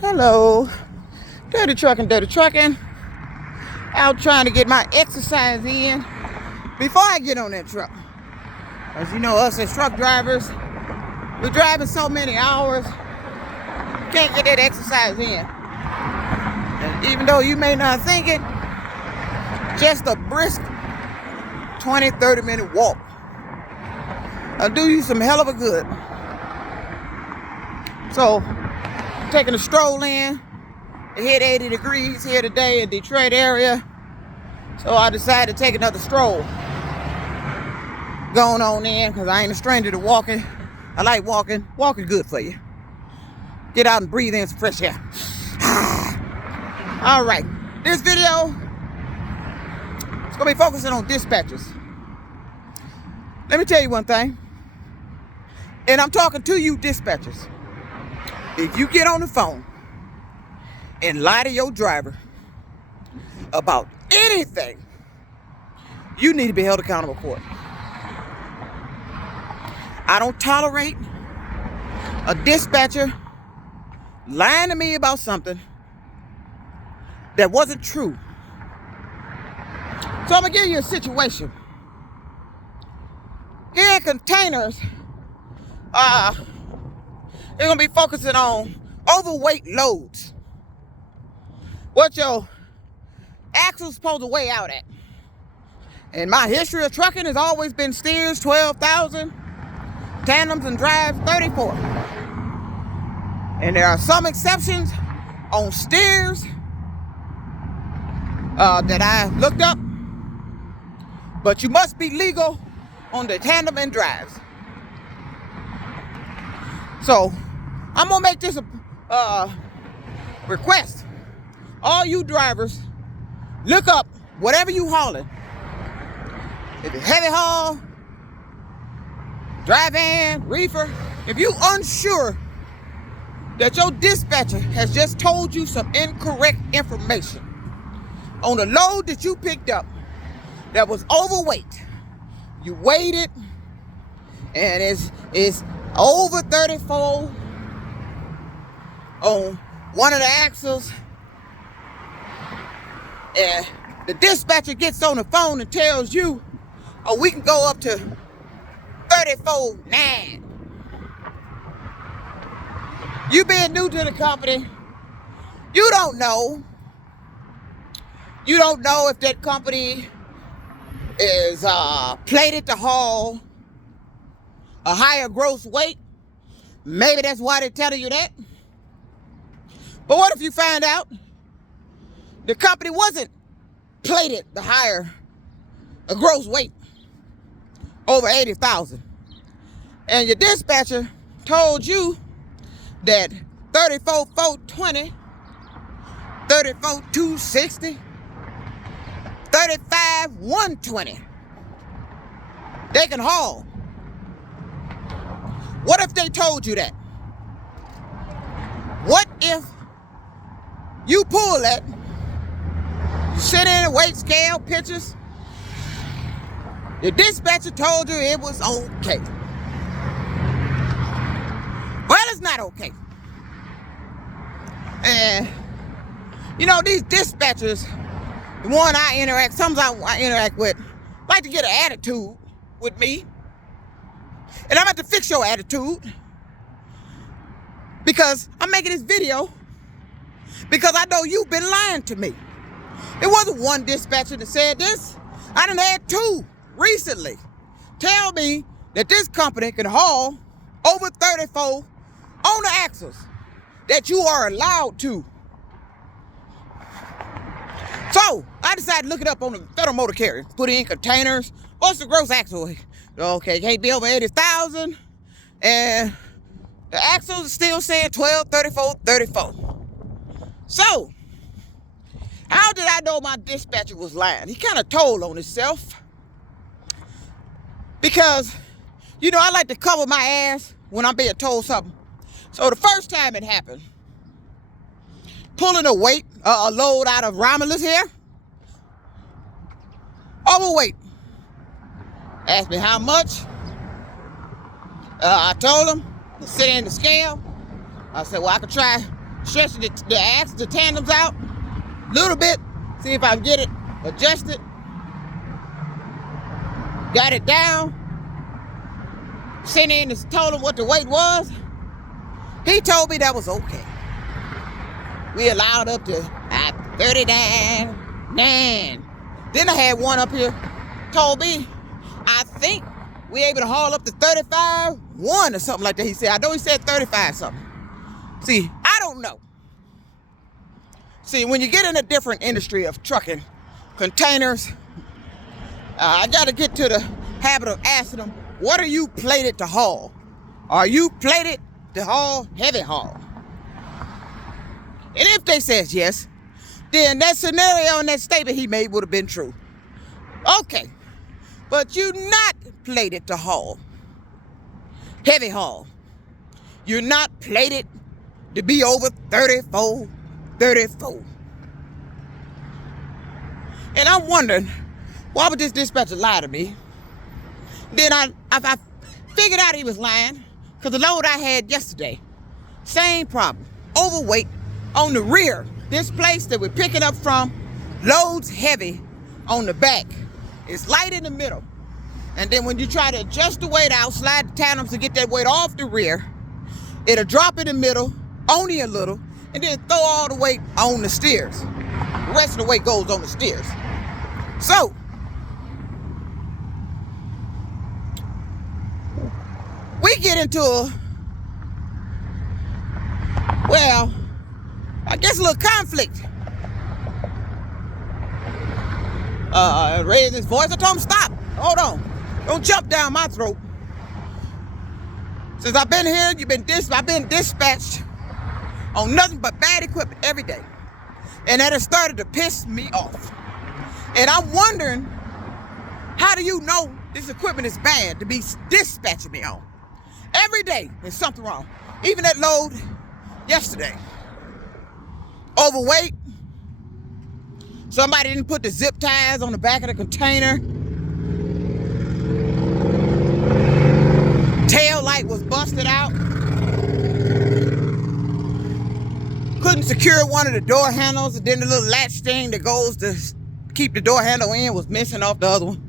Hello, Dirty Trucking. Out trying to get my exercise in before I get on that truck. As you know, us as truck drivers, we're driving so many hours, can't get that exercise in. And even though you may not think it, just a brisk 20-30 minute walk will do you some hell of a good. So, taking a stroll in. It hit 80 degrees here today in Detroit area. So I decided to take another stroll. Going on in, because I ain't a stranger to walking. I like walking. Walking good for you. Get out and breathe in some fresh air. All right. This video is going to be focusing on dispatchers. Let me tell you one thing. And I'm talking to you dispatchers. If you get on the phone and lie to your driver about anything, you need to be held accountable for it. I don't tolerate a dispatcher lying to me about something that wasn't true. So I'm gonna give you a situation. Here in Containers, they're gonna be focusing on overweight loads. What your axle's supposed to weigh out at. And my history of trucking has always been steers 12,000, tandems and drives 34. And there are some exceptions on steers that I looked up, but you must be legal on the tandem and drives. So I'm gonna make this a request. All you drivers, look up whatever you hauling. If it's heavy haul, dry van, reefer, if you unsure that your dispatcher has just told you some incorrect information on the load that you picked up that was overweight, you weighed it, and it's over 34 on one of the axles, and the dispatcher gets on the phone and tells you, oh, we can go up to 34.9. You being new to the company, you don't know. You don't know if that company is plated to haul a higher gross weight. Maybe that's why they're telling you that. But what if you find out the company wasn't plated the higher a gross weight, over 80,000, and your dispatcher told you that 34,420, 34,260, 35,120 they can haul? What if they told you that? What if you pull that, sit in a weight scale, pictures, the dispatcher told you it was okay? Well, it's not okay. And, you know, these dispatchers, the one sometimes I interact with, like to get an attitude with me. And I'm about to fix your attitude, because I'm making this video because I know you've been lying to me. It wasn't one dispatcher that said this. I done had two recently tell me that this company can haul over 34 on the axles that you are allowed to. So I decided to look it up on the Federal Motor Carrier. Put in Containers. What's the gross axle? Okay, can't be over 80,000. And the axles are still saying 12, 34, 34. So, how did I know my dispatcher was lying? He kind of told on himself. Because, you know, I like to cover my ass when I'm being told something. So the first time it happened, pulling a load out of Romulus here, overweight. Asked me how much. I told him to sit in the scale. I said, well, I could try stretching the axle, the tandems out a little bit, see if I can get it adjusted. Got it down. Sent in and told him what the weight was. He told me that was okay. We allowed up to 39. Then I had one up here told me, I think we able to haul up to 35, 1 or something like that. He said, I know he said 35 something. See, I don't know. See, when you get in a different industry of trucking, containers, I got to get to the habit of asking them, what are you plated to haul? Are you plated to haul heavy haul? And if they says yes, then that scenario and that statement he made would have been true. Okay, but you not plated to haul heavy haul. You're not plated to be over 34. And I'm wondering, why would this dispatcher lie to me? Then I figured out he was lying, because the load I had yesterday, same problem, overweight on the rear. This place that we're picking up from loads heavy on the back. It's light in the middle. And then when you try to adjust the weight out, slide the tandems to get that weight off the rear, it'll drop in the middle, only a little, and then throw all the weight on the steers. The rest of the weight goes on the steers. So, we get into I guess a little conflict. Raised his voice. I told him, stop. Hold on. Don't jump down my throat. Since I've been here, I've been dispatched on nothing but bad equipment every day. And that has started to piss me off. And I'm wondering, how do you know this equipment is bad to be dispatching me on? Every day there's something wrong. Even that load yesterday. Overweight. Somebody didn't put the zip ties on the back of the container. Tail light was busted out. Couldn't secure one of the door handles, and then the little latch thing that goes to keep the door handle in was missing off the other one.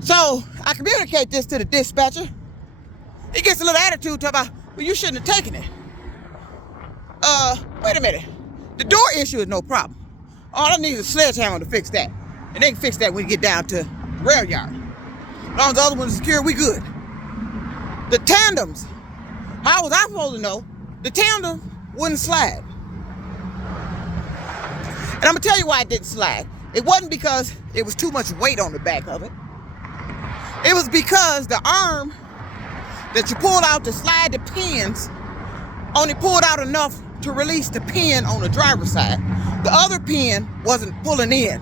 So I communicate this to the dispatcher. He gets a little attitude about, well, you shouldn't have taken it. Wait a minute. The door issue is no problem. All I need is a sledgehammer to fix that. And they can fix that when we get down to the rail yard. As long as the other one's secure, we good. The tandems, how was I supposed to know the tandem wouldn't slide? And I'm gonna tell you why it didn't slide. It wasn't because it was too much weight on the back of it. It was because the arm that you pulled out to slide the pins only pulled out enough to release the pin on the driver's side. The other pin wasn't pulling in.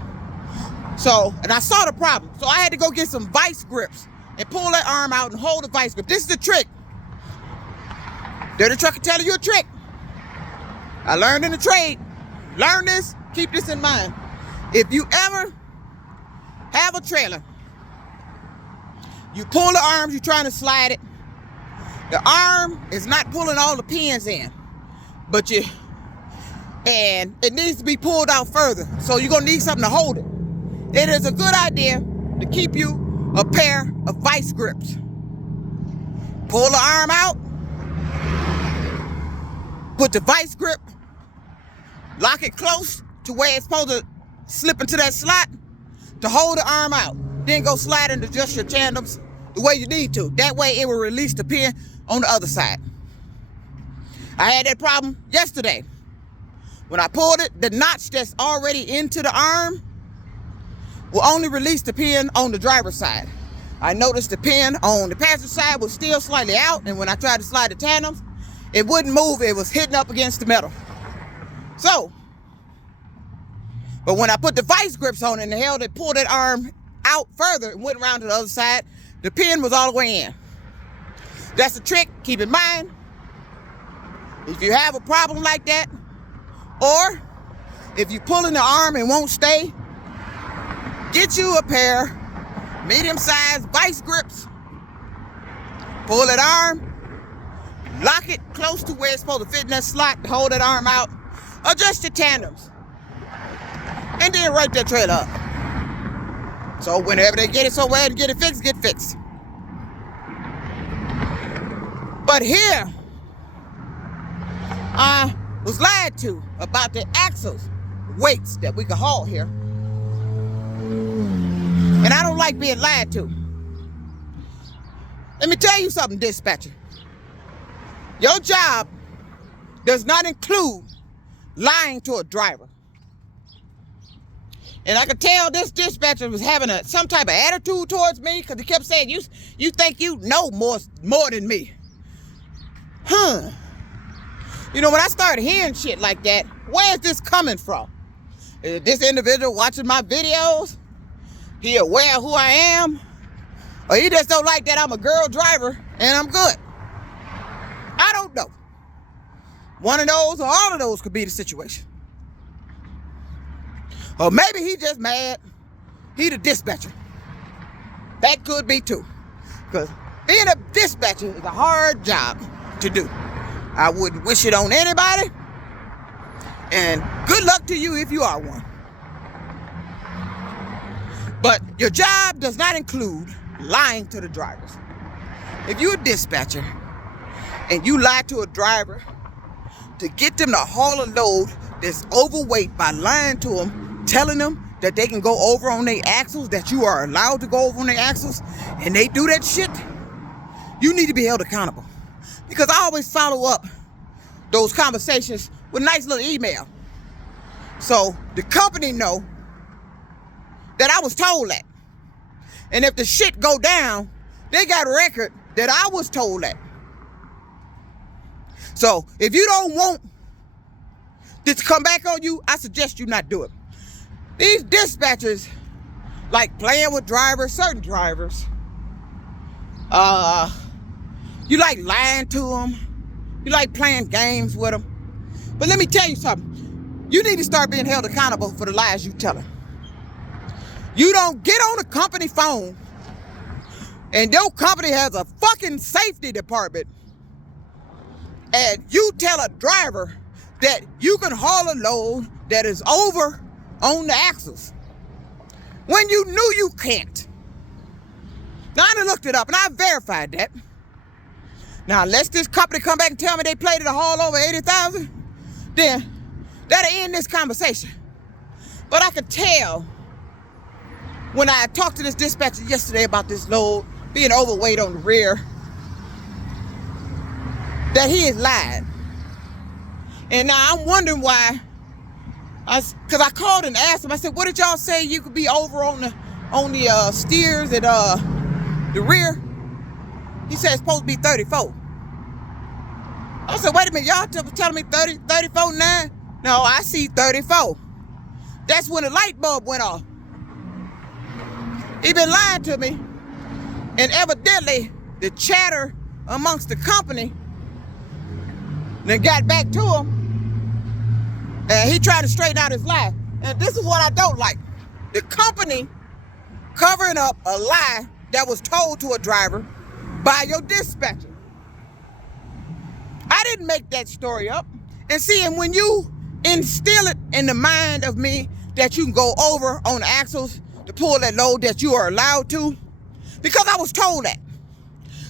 So, and I saw the problem. So I had to go get some vice grips and pull that arm out and hold the vice grip. This is the trick. Dirty Trucker telling you a trick. I learned in the trade. Learn this, keep this in mind. If you ever have a trailer, you pull the arms, you're trying to slide it. The arm is not pulling all the pins in, and it needs to be pulled out further. So you're gonna need something to hold it. It is a good idea to keep you a pair of vice grips. Pull the arm out, put the vice grip, lock it close to where it's supposed to slip into that slot to hold the arm out. Then go slide and adjust your tandems the way you need to. That way it will release the pin on the other side. I had that problem yesterday. When I pulled it, the notch that's already into the arm will only release the pin on the driver's side. I noticed the pin on the passenger side was still slightly out, and when I tried to slide the tandems, it wouldn't move. It was hitting up against the metal. So, but when I put the vice grips on it and held it, pulled that arm out further and went around to the other side, the pin was all the way in. That's the trick. Keep in mind, if you have a problem like that, or if you're pulling the arm and won't stay, get you a pair medium-sized vice grips. Pull that arm, lock it close to where it's supposed to fit in that slot, hold that arm out, adjust your tandems, and then write that trailer up. So whenever they get it somewhere and get fixed. But here, I was lied to about the axles weights that we can haul here. And I don't like being lied to. Let me tell you something, dispatcher. Your job does not include lying to a driver. And I could tell this dispatcher was having some type of attitude towards me because he kept saying, you think you know more than me. You know, when I started hearing shit like that, where is this coming from? Is this individual watching my videos? He aware of who I am? Or he just don't like that I'm a girl driver and I'm good? I don't know. One of those or all of those could be the situation. Or maybe he just mad. He the dispatcher. That could be too. Because being a dispatcher is a hard job to do. I wouldn't wish it on anybody. And good luck to you if you are one. But your job does not include lying to the drivers. If you're a dispatcher and you lie to a driver to get them to haul a load that's overweight by lying to them, telling them that they can go over on their axles, that you are allowed to go over on their axles, and they do that shit, you need to be held accountable. Because I always follow up those conversations with a nice little email. So the company know that I was told that. And if the shit go down, they got a record that I was told that. So if you don't want this to come back on you, I suggest you not do it. These dispatchers like playing with drivers, certain drivers. You like lying to them. You like playing games with them. But let me tell you something. You need to start being held accountable for the lies you tell them. You don't get on a company phone and your company has a fucking safety department and you tell a driver that you can haul a load that is over on the axles when you knew you can't. Now, I done looked it up and I verified that. Now, unless this company come back and tell me they played it a haul over 80,000, then that'll end this conversation. But I could tell when I talked to this dispatcher yesterday about this load being overweight on the rear that he is lying. And now I'm wondering why. Because I called and asked him, I said, what did y'all say you could be over on the steers and the rear? He said it's supposed to be 34. I said, wait a minute, y'all telling me 34 9? No, I see 34. That's when the light bulb went off. He been lying to me. And evidently, the chatter amongst the company then got back to him. And he tried to straighten out his lie. And this is what I don't like. The company covering up a lie that was told to a driver by your dispatcher. I didn't make that story up. And see, and when you instill it in the mind of me that you can go over on the axles to pull that load that you are allowed to, because I was told that.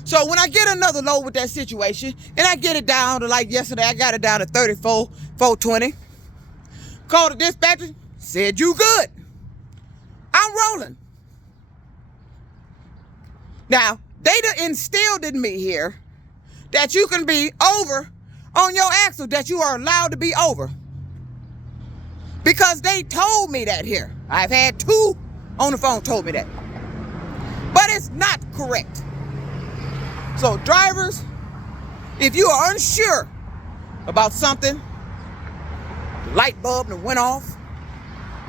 So when I get another load with that situation, and I get it down to, like yesterday, I got it down to 34, 420. Called the dispatcher, said you good. I'm rolling. Now, they done instilled in me here that you can be over on your axle, that you are allowed to be over. Because they told me that here. I've had 2 on the phone told me that. But it's not correct. So drivers, if you are unsure about something, the light bulb that went off,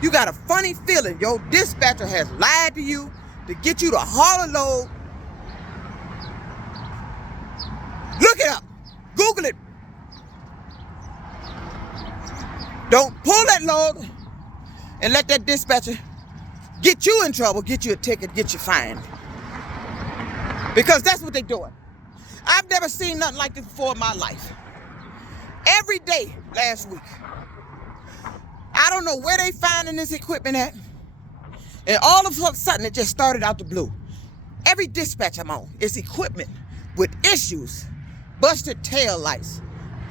you got a funny feeling your dispatcher has lied to you to get you to haul a load. Look it up. Google it. Don't pull that load and let that dispatcher get you in trouble, get you a ticket, get you fined. Because that's what they're doing. I've never seen nothing like this before in my life. Every day last week. I don't know where they finding this equipment at. And all of a sudden, it just started out the blue. Every dispatch I'm on is equipment with issues. Busted tail lights,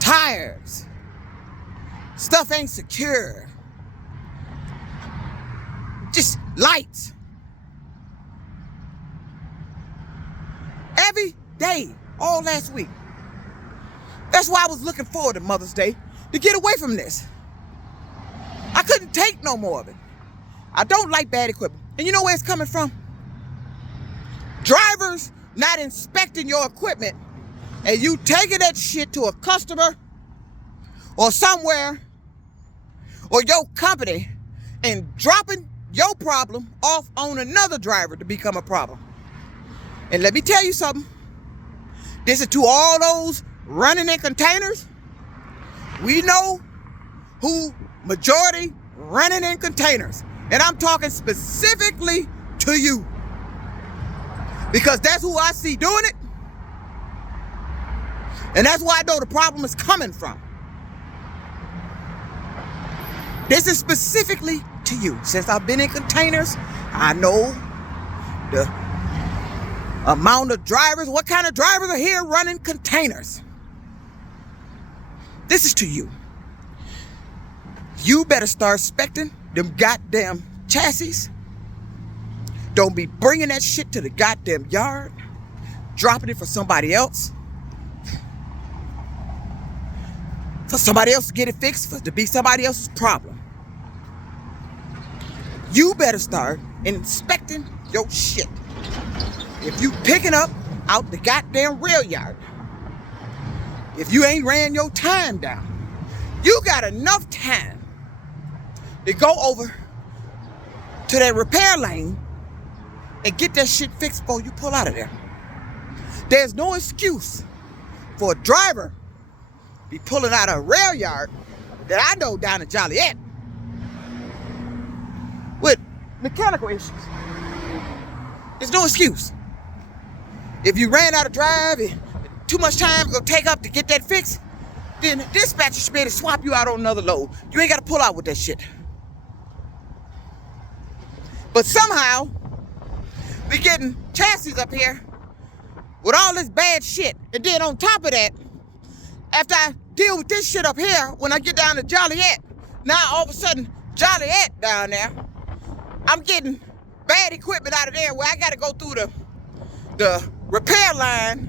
tires, stuff ain't secure. Just lights. Every day, all last week. That's why I was looking forward to Mother's Day, to get away from this. I couldn't take no more of it. I don't like bad equipment. And you know where it's coming from? Drivers not inspecting your equipment and you taking that shit to a customer or somewhere or your company and dropping your problem off on another driver to become a problem. And let me tell you something. This is to all those running in containers. We know who majority running in containers. And I'm talking specifically to you. Because that's who I see doing it. And that's why I know the problem is coming from. This is specifically to you. Since I've been in containers, I know the amount of drivers, what kind of drivers are here running containers. This is to you. You better start inspecting them goddamn chassis. Don't be bringing that shit to the goddamn yard, dropping it for somebody else. For somebody else to get it fixed, for it to be somebody else's problem. You better start inspecting your shit. If you picking up out the goddamn rail yard, if you ain't ran your time down, you got enough time to go over to that repair lane and get that shit fixed before you pull out of there. There's no excuse for a driver be pulling out of a rail yard that I know down in Joliet with mechanical issues. There's no excuse. If you ran out of drive and too much time gonna take up to get that fixed, then the dispatcher should be able to swap you out on another load. You ain't gotta pull out with that shit. But somehow, we getting chassis up here with all this bad shit. And then on top of that, after I deal with this shit up here, when I get down to Joliet, now all of a sudden, Joliet down there, I'm getting bad equipment out of there where I gotta go through the repair line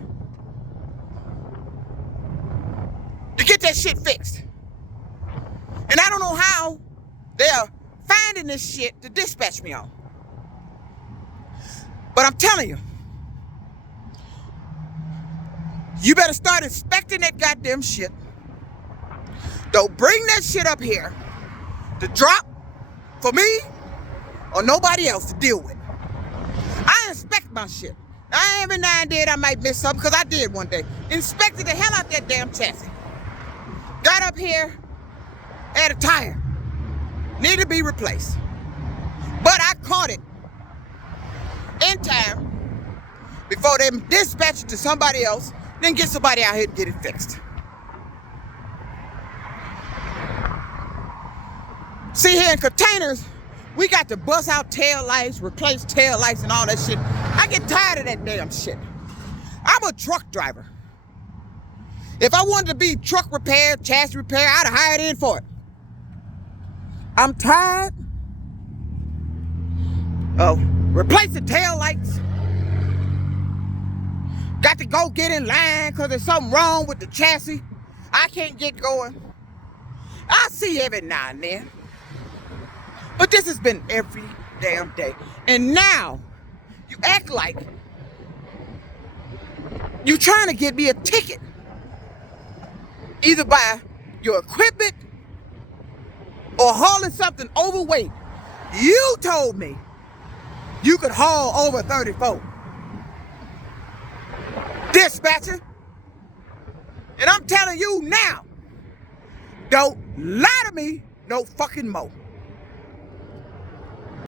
to get that shit fixed. And I don't know how they're finding this shit to dispatch me on. But I'm telling you, you better start inspecting that goddamn shit. Don't bring that shit up here to drop for me or nobody else to deal with. I inspect my shit. Every now and then I might miss something, because I did one day. Inspected the hell out that damn chassis. Got up here, had a tire. Needed to be replaced. But I caught it in time before they dispatch it to somebody else, then get somebody out here to get it fixed. See, here in containers, we got to bust out tail lights, replace tail lights and all that shit. I get tired of that damn shit. I'm a truck driver. If I wanted to be truck repair, chassis repair, I'd have hired in for it. I'm tired of replacing tail lights. Got to go get in line because there's something wrong with the chassis. I can't get going. I see every now and then. But this has been every damn day. And now, you act like you're trying to get me a ticket. Either by your equipment or hauling something overweight. You told me you could haul over 34. Dispatcher. And I'm telling you now, don't lie to me no fucking more.